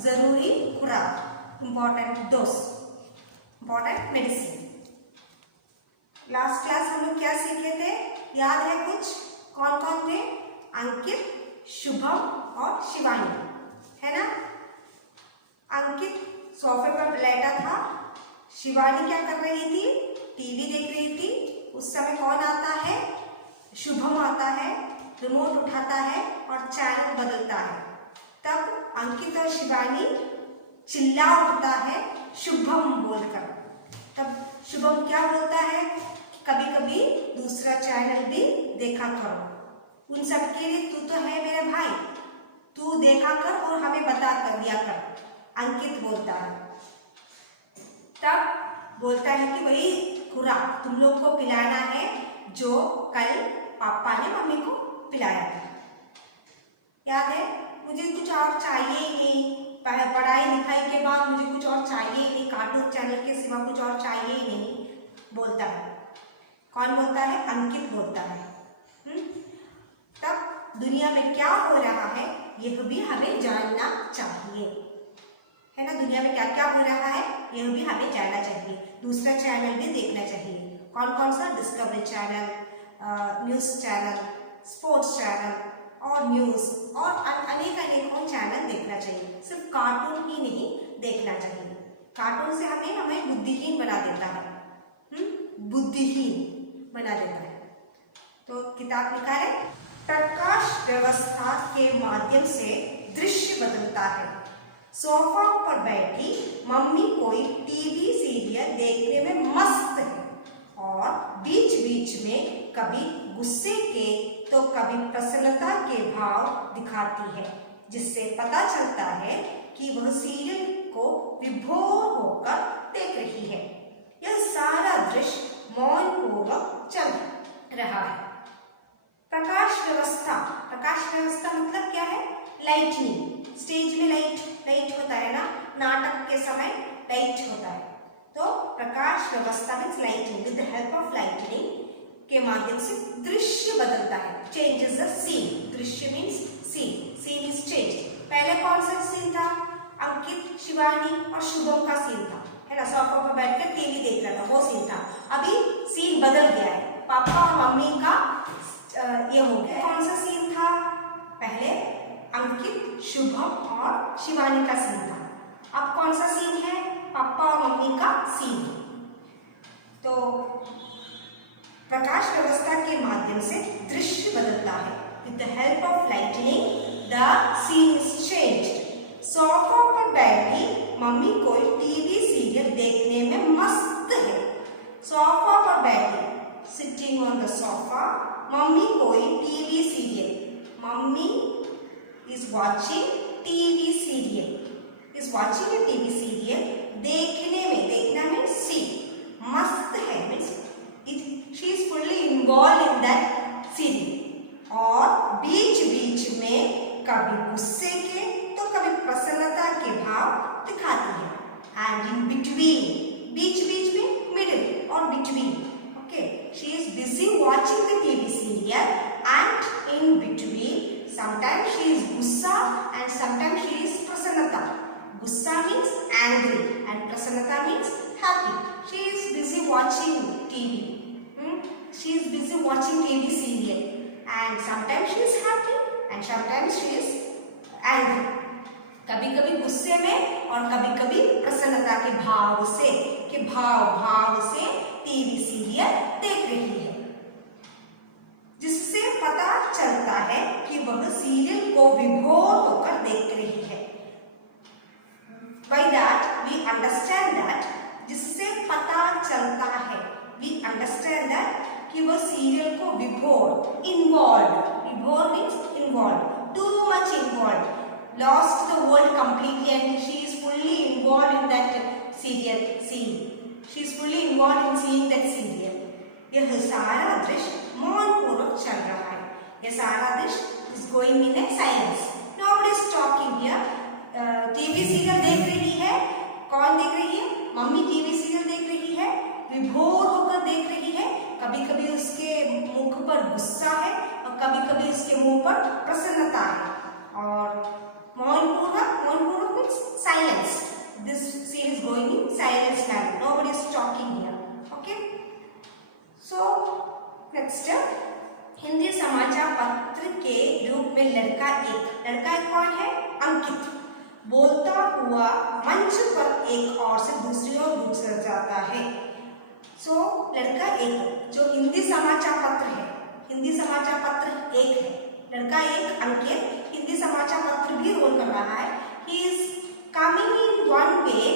जरूरी खुराक, important dose, important medicine. Last class हम लोग क्या सीखे थे, याद है कुछ? कौन कौन थे? अंकित, शुभम और शिवानी, है ना? अंकित सोफे पर लेटा था, शिवानी क्या कर रही थी? टीवी देख रही थी। उस समय कौन आता है? शुभम आता है, रिमोट उठाता है और चैनल बदलता है। तब अंकित और शिवानी चिल्ला उठता है शुभम बोलकर। तब शुभम क्या बोलता है? कभी कभी दूसरा चैनल भी देखा करो, उन सबके लिए तू तो है मेरा भाई, तू देखा कर और हमें बता कर दिया कर, अंकित बोलता है। तब बोलता है कि वही खुराक तुम लोग को पिलाना है जो कल पापा ने मम्मी को पिलाया था। याद है? मुझे कुछ और चाहिए ही नहीं, पढ़ाई लिखाई के बाद मुझे कुछ और चाहिए ही नहीं, कार्टून चैनल के सिवा कुछ और चाहिए ही नहीं, बोलता है। कौन बोलता है? अंकित बोलता है। तब दुनिया में क्या हो रहा है यह भी हमें जानना चाहिए, है ना? दुनिया में क्या क्या हो रहा है यह भी हमें जानना चाहिए, दूसरा चैनल भी देखना चाहिए। कौन कौन सा? Discovery channel, news channel, sports channel और न्यूज और अनेक अनेकों चैनल देखना चाहिए। सिर्फ कार्टून ही नहीं देखना चाहिए। कार्टून से हमें बुद्धिहीन बना देता है, बुद्धिहीन बना देता है। तो किताब निकाले। प्रकाश व्यवस्था के माध्यम से दृश्य बदलता है। सोफा पर बैठी मम्मी कोई टीवी सीरियल देखने में मस्त है और बीच बीच में कभी गुस्से के तो कभी प्रसन्नता के भाव दिखाती है, जिससे पता चलता है कि वह सीरियल को विभोर होकर देख रही है। यह सारा दृश्य मौन पूर्वक चल रहा है। प्रकाश व्यवस्था, प्रकाश व्यवस्था मतलब क्या है? लाइटनिंग। स्टेज में लाइट होता है ना, नाटक के समय लाइट होता है। तो प्रकाश व्यवस्था means lightning. With the help of lightning के माध्यम से दृश्य बदलता है, चेंजेस द सीन। दृश्य मीन्स सीन इज चेंज। पहले कौन सा सीन था? अंकित, शिवानी और शुभम का सीन था, है ना? सोफा पर बैठकर टीवी देख रहा था, वो सीन था। अभी सीन बदल गया है, पापा और मम्मी का ये हो गया। कौन सा सीन था? पहले अंकित, शुभम और शिवानी का सीन था। अब कौन सा सीन है? पापा और मम्मी का सीन। तो प्रकाश व्यवस्था के माध्यम से दृश्य बदलता है। With the help of lighting the scene is changed. Sofa पर बैठी मम्मी कोई टीवी सीरियल देखने में मस्त है। सोफा पर बैठी, sitting on the sofa, mummy कोई TV serial, mummy is watching TV serial, is watching a TV serial, देखने में, देखना means see, मस्त है means she is fully involved in that serial। और बीच बीच में कभी गुस्से के तो कभी प्रसन्नता के भाव दिखाती है। and in between, बीच बीच में middle और between, okay, she is busy watching the TV serial and in between sometimes she is gussa and sometimes she is prasannata। Gussa means angry and prasannata means happy। She is busy watching TV, she is busy watching TV serial and sometimes she is happy and sometimes she is angry। कभी कभी गुस्से में और कभी कभी प्रसन्नता के भाव से, भाव से टीवी सीरियल देख रही है, जिससे पता चलता है कि वह सीरियल को विभोर होकर देख रही है। By that we understand that, जिससे पता चलता है, we understand that कि वह सीरियल को विभोर, involved, विभोर means involved, too much involved, lost the world completely and she is fully involved in that serial scene, she is fully involved in seeing that serial। यह सारा दृश्य मौन पूर्वक चल रहा है। यह सारा दृश्य is going in a silence, nobody is talking here। TV serial देख रही है, कौन देख रही है? मम्मी टीवी सीरियल देख रही है, विभोर होकर देख रही है। कभी कभी उसके मुख पर गुस्सा है और कभी कभी उसके मुंह पर प्रसन्नता है। और मौन पूर्वक मीन्स नेक्स्ट हिंदी समाचार पत्र के रूप में लड़का एक कौन है? अंकित बोलता हुआ मंच पर एक ओर से दूसरी ओर गुजर जाता है। सो लड़का एक जो हिंदी समाचार पत्र है, हिंदी समाचार पत्र एक है, लड़का एक अंकित हिंदी समाचार पत्र भी रोल कर रहा है। He is coming in one way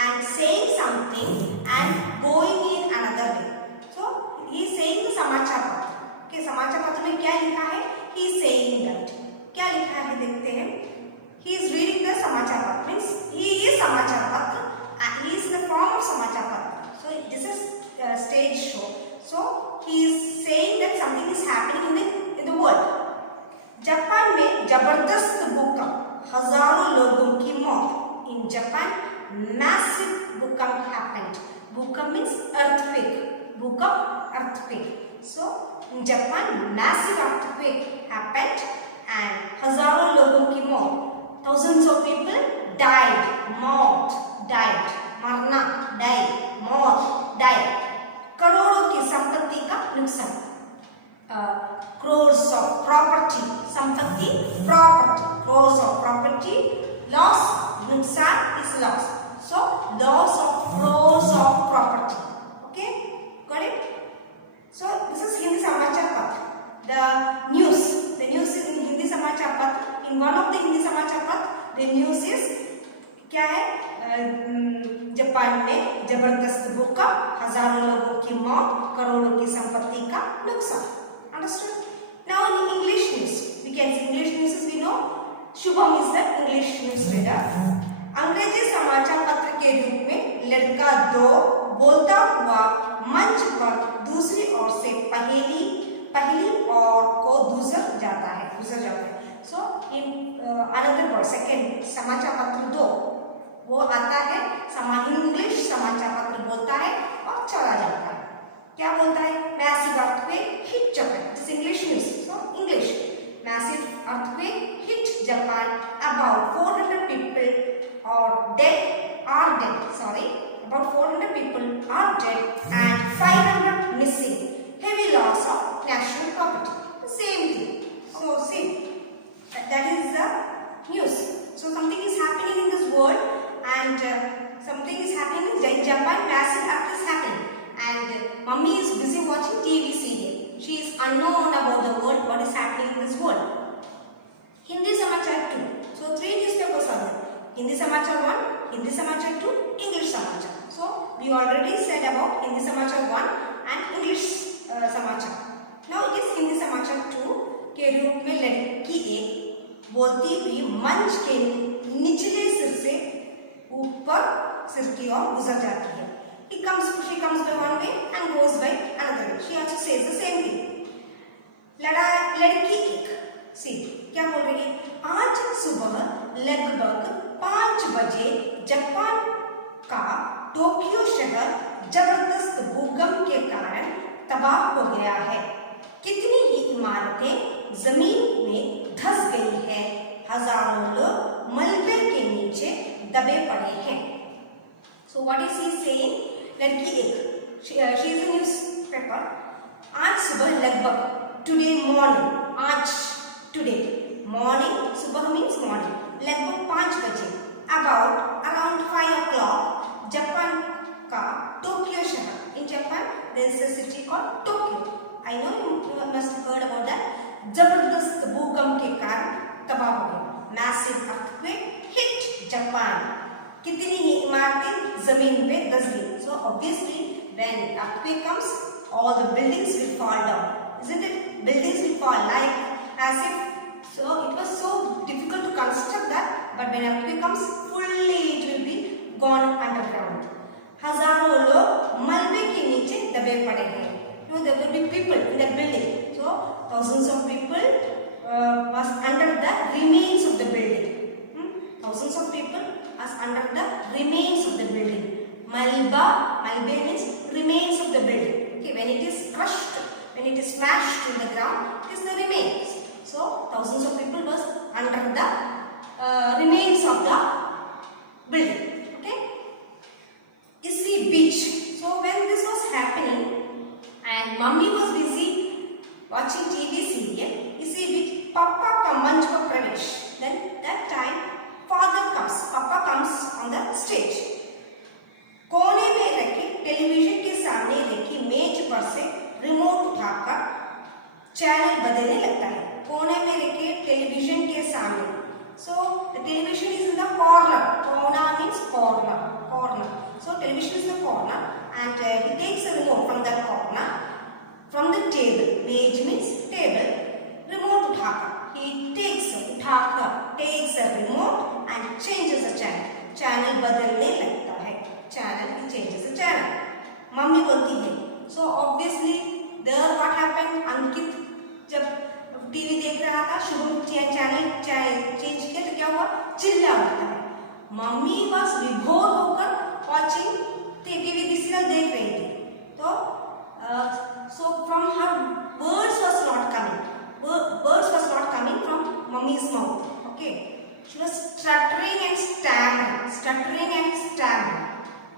and saying something and going in another way. So he is saying the समाचार पत्र के समाचार पत्र में क्या लिखा है? He is saying that. क्या लिखा है देखते हैं। ही इज रीडिंग द समाचार पत्र मीन्स ही इज समाचार पत्र, he is the form of समाचार पत्र। So this is stage show. So he is saying that something is happening in the world. Japan में जबरदस्त भूकंप, हजारों लोगों की मौत। In Japan, massive भूकंप happened. भूकंप means earthquake. भूकंप earthquake. So in Japan, massive earthquake happened and हजारों लोगों की मौत। Thousands of people died. मौत died. मरना died. मौत died. करोड़ों की संपत्ति का नुकसान। crores of property, संपत्ति property, crores of property, loss नुकसान is loss, so loss of crores of property. Okay, got it? So this is Hindi समाचार पत्र. The news is in Hindi समाचार पत्र. In one of the Hindi समाचार पत्र, the news is क्या है? जापान में जबरदस्त भूकंप, हजारों लोगों की मौत, करोड़ों की संपत्ति का नुकसान। Understood? Now in English news, we can see English news is we know Shubham is the English news reader. अंग्रेजी समाचार पत्र के रूप में लड़का दो बोलता हुआ मंच पर दूसरी ओर से पहली ओर को गुजर जाता है। So in another word, second समाचार पत्र दो वो आता है, इंग्लिश समाचार पत्र बोलता है और चला जाता है। क्या बोलता है? Massive earthquake hit Japan. This English news. So English, massive earthquake hit Japan, about 400 people are dead. About 400 people are dead and 500 missing. Heavy loss of national property. The same thing. So see, that is the news. So something is happening in this world. And something is happening in Japan, massive act is happening, and mummy is busy watching TV serial. She is unknown about the world, what is happening in this world. Hindi समाचार 2. So 3 newspapers are there. Hindi समाचार 1, Hindi समाचार 2, English समाचार. So we already said about Hindi समाचार 1 and English समाचार. Now it is Hindi समाचार 2 के रूप में लड़की एक बोलती हुई मंच के निचले सिर से ऊपर सिर की ओर गुजर जाती है। She comes by one way and goes by another way. She also says the same thing. लड़की एक सी क्या बोल रही है? आज सुबह लगभग 5 बजे जापान का टोक्यो शहर जबरदस्त भूकंप के कारण तबाह हो गया है। कितनी ही इमारतें जमीन में धंस गई है, हजारों लोग मलबे के नीचे दबे पड़े हैं। So what is he saying? लड़की एक, she is a newspaper. आज सुबह लगभग, today morning, आज today morning, सुबह means morning, लगभग 5 बजे, around 5 o'clock, जापान का टोक्यो शहर, in Japan there is a city called Tokyo. I know you must have heard about that. जबरदस्त भूकंप के कारण तबाह हो गया। Massive earthquake hit Japan. कितनी ही इमारतें जमीन पे धंस गई। So obviously when earthquake comes, all the buildings will fall down, isn't it? Buildings will fall like as if. So it was so difficult to construct that, but when earthquake comes, fully it will be gone underground. हजारों लोग मलबे के नीचे दबे पड़े हैं। You know, there will be people in that building. So thousands of people was under the remains of the building. Thousands of people was under the remains of the building. Malbe means remains of the building. Okay, when it is crushed, when it is smashed to the ground, it is the remains. So thousands of people was under the remains of the building. Okay, Issy beach. So when this was happening and mummy was busy stage. कोने में रखी टेलीविजन के सामने रखी मेज पर से रिमोट उठाकर चैनल बदलने लगता है। कोने में रखे टेलीविजन के सामने, so the television is in the corner. Corner means corner, corner. So television is in the corner and he takes a remote from that corner, from the table. Page means table. Remote उठाकर, he takes a remote and changes the channel. Channel बदलने लगता है. Channel, he changes the channel. Mummy बोलती है. So obviously there what happened? अंकित जब टीवी देख रहा था, शुभम चैनल चेंज किया तो क्या हुआ? चिल्ला उठता है। मम्मी बस विभोर होकर वॉचिंग टीवी सीरियल देख रही थी, तो so from her words was not coming from mummy's mouth. Okay, she was stuttering and stammering,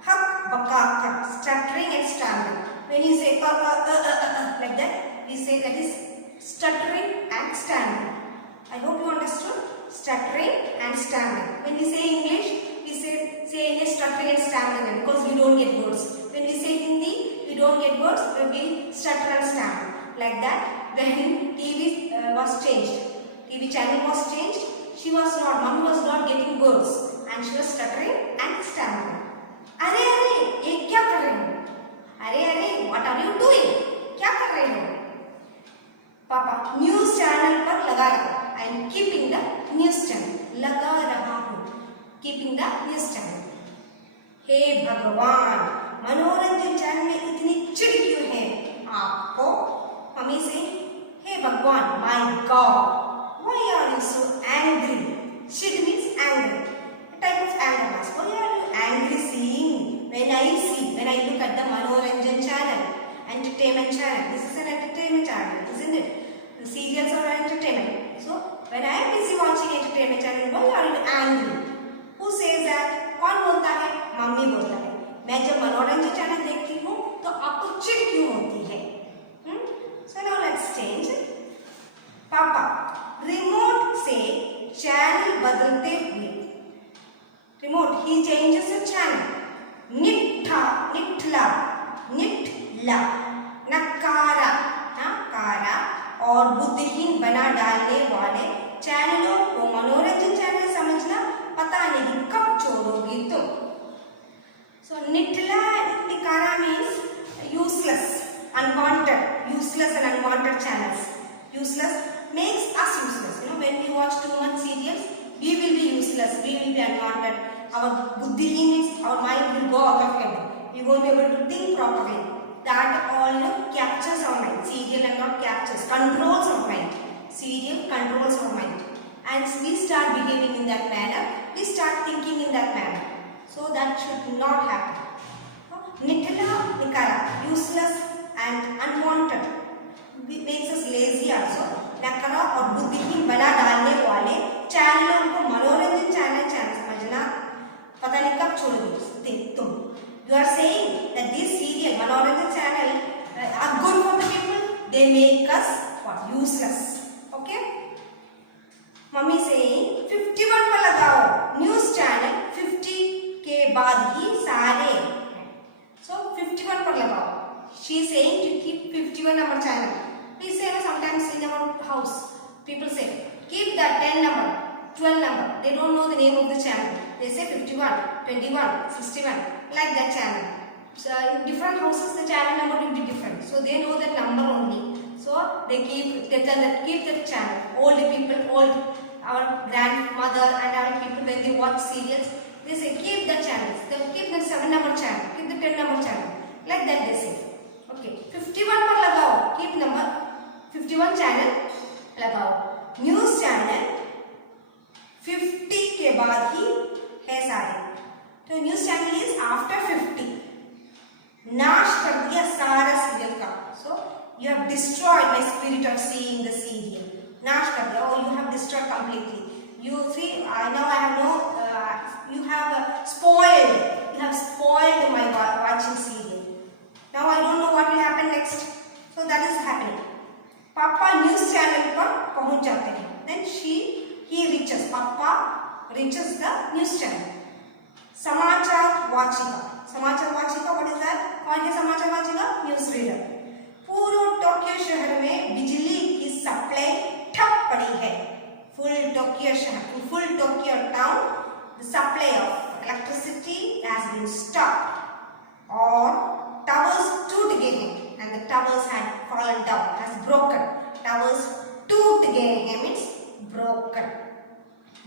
हक बकाकर, stuttering and stammering. When you say like that, we say that is stuttering and stammering. I hope you understood. Stuttering and stammering. When we say English, we say English stuttering and stammering because we don't get words. When we say Hindi, we don't get words. We stutter and stammer. Like that, when TV was changed, TV channel was changed, Mummy was not getting words and she was stuttering and stammering. अरे ये क्या कर रहे हो? अरे what are you doing? क्या कर रहे हो? पापा न्यूज चैनल पर लगा रहा, I am keeping the news channel, लगा रहा हूं, कीपिंग द न्यूज चैनल। हे भगवान, मनोरंजन चैनल में इतनी चिढ़ क्यों है आपको? मम्मी से, हे भगवान, my god, why are you so angry? चिढ़ means anger, type of anger. Why are you angry seeing when I look at the manoranjan channel, entertainment channel? This is an entertainment channel, isn't it? The serials are entertainment. So when I am busy watching entertainment channel, why are you angry? Who says that? कौन बोलता है? मम्मी बोलता है। मैं जब मनोरंजन चैनल देखती हूँ तो आपको चिढ़ क्यों होती है? So now let's change. पापा रिमोट से चैनल बदलते हुए, remote he changes the channel. निठला, नकारा और बुद्धिहीन बना डालने वाले चैनलों को मनोरंजन चैनल समझना पता नहीं कब छोड़ोगी तुम। So निकारा means useless and unwanted channels. Useless makes us useless. You know, when we watch too much serials, we will be useless, we will be unwanted. Our buddhihin means our mind will go out of head. We won't be able to think properly. That all captures our mind. Serial and not captures, controls our mind. Serial controls our mind, and we start behaving in that manner. We start thinking in that manner. So that should not happen. Nikara, useless and unwanted, makes us lazy also. Nakara और बुद्धिहीन बना डालने वाले चैनलों को मनोरंजन चैनल समझना पता नहीं कब छोड़ोगे तुम। You are saying that this serial, मनोरंजन channel, are good for the people. They make us what? Useless. Okay? Mummy saying 51 पर लगाओ न्यूज चैनल, 50 के बाद ही सारे, so 51 पर लगाओ। She is saying to keep 51 number channel. We say sometimes in our house, people say keep that 10 number, 12 number. They don't know the name of the channel. They say 51, 21, 61, like that channel. So in different houses the channel number will be different. So they know that number only. So they keep that channel. Old people, our grandmother and our people, when they watch serials, they say keep the channels. They keep the 7 number channel, keep the 10 number channel. Like that they say. Okay, 51 पर लगाओ, keep number 51 channel लगाओ। News channel 50 के बाद ही है सारे, तो news channel is after 50। नाश कर दिया सारा सीरियल का। So you have destroyed my spirit of seeing the serial. नाश कर दिया, और you have destroyed completely. You see now I have no, you have spoiled my watching serial. Now I don't know what will happen next. So that is happening. पापा news channel पर पहुंच जाते हैं। Then he reaches, Papa reaches the news channel. समाचार वाचिका, समाचार वाचिका what is that? कौन है समाचार वाचिका? News reader. पूरे टोक्यो शहर में बिजली की सप्लाई ठप पड़ी है। फुल टोक्यो शहर, full Tokyo town, the supply of electricity has been stopped और टावर्स टूट गए हैं and the towers had fallen down, has broken, towers टूट गए हैं मीन्स broken,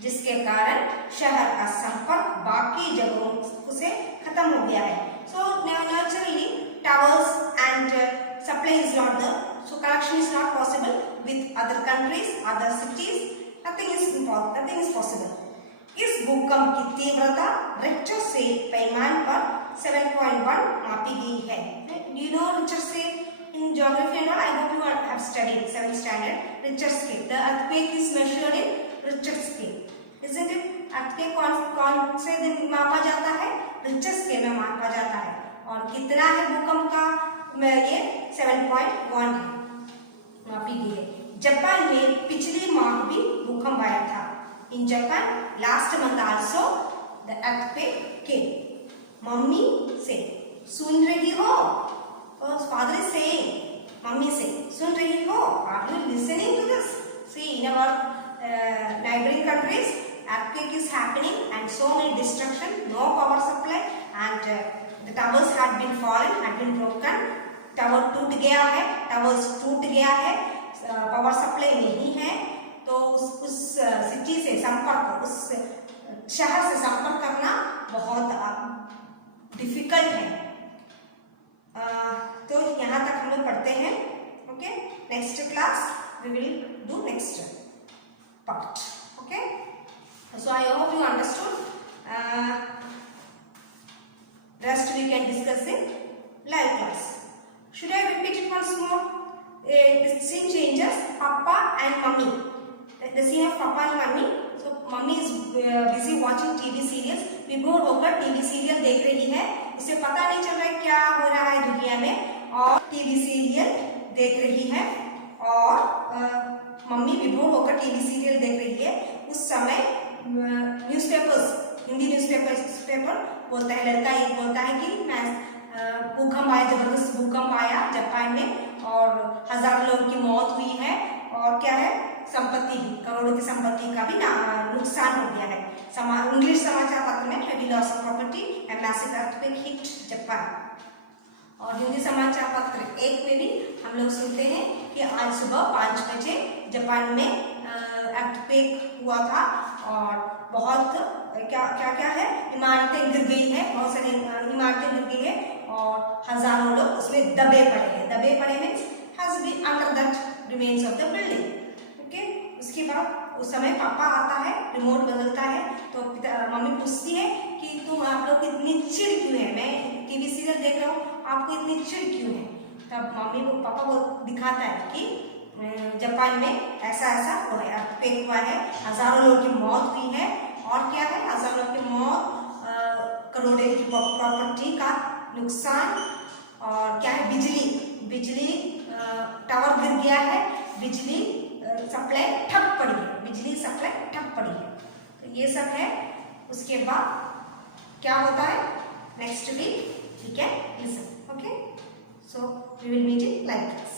जिसके कारण शहर का संपर्क बाकी जगहों से खत्म हो गया है। So naturally towers and supply is not there, so connection is not possible with other countries, other cities, nothing is possible. इस भूकंप की तीव्रता रिक्टर स्केल पैमाने पर 7.1 मापी गई है। Do you know Richter scale in geography and all? I hope you have studied 7th standard Richter scale. The earthquake is measured in Richter scale, isn't it? earthquake कौन से दिन मापा जाता है? Richter scale में मापा जाता है। और कितना है भूकंप का? ये 7.1 मापी गई है। जापान में पिछले माह भी भूकंप आया था। In Japan, last month also the earthquake came. Mummy से सुन रही हो? Father is saying, मम्मी से सुन रही हो? Are you listening to this? See, in our neighboring countries, earthquake is happening and so many destruction, no power supply, and the towers had been fallen, had been broken. Tower टूट गया है, towers टूट गया है, power supply नहीं है, तो उस सिटी से संपर्क, उस शहर से संपर्क करना बहुत डिफिकल्ट है। तो यहाँ तक हम लोग पढ़ते हैं। Okay, next class we will do next part. Okay, so I hope you understood. Rest we can discuss in live class. Should I repeat it once more? The scene changes, Papa and Mummy. The scene of Papa and Mummy. So Mummy is busy watching TV serials. विभोर होकर TV serial देख रही है। उसे पता नहीं चल रहा है क्या हो रहा है दुनिया में, और टीवी सीरियल देख रही है। और मम्मी विभोर होकर टीवी सीरियल देख रही है। उस समय न्यूज़पेपर्स, हिंदी न्यूज़पेपर बोलता है, लड़का ये बोलता है कि मैं भूकंप आया, जबरदस्त भूकंप आया जापान में और हजारों लोगों की मौत हुई है, और क्या है, संपत्ति भी, करोड़ों की संपत्ति का भी नुकसान हो गया है। इंग्लिश समाचार पत्र में heavy loss of property and massive earthquake hit Japan. और हिंदी समाचार पत्र 1 में भी हम लोग सुनते हैं कि आज सुबह 5 बजे जापान में अर्थक्वेक हुआ था और बहुत क्या है, इमारतें गिर गई है, बहुत सारी इमारतें गिर गई है और हजारों लोग उसमें दबे पड़े हैं। दबे पड़े means has been under that remains of the building. Okay, उसके बाद उस समय पापा आता है, रिमोट बदलता है, तो मम्मी पूछती है कि तुम आप लोग इतनी चिड़ क्यों है? मैं टीवी सीरियल देख रहा हूँ, आपको इतनी चिड़ क्यों है? तब मम्मी को पापा को दिखाता है कि जापान में ऐसा हुआ है, अर्थक्वेक हुआ है, हजारों लोगों की मौत हुई है, और क्या है, हजारों लोगों की मौत, करोड़ों की प्रॉपर्टी का नुकसान, और क्या है, बिजली टावर गिर गया है, बिजली सप्लाई ठप पड़ी है, बिजली सप्लाई ठप पड़ी है। तो ये सब है। उसके बाद क्या होता है, next week we can listen. Okay, so we will meet in like this.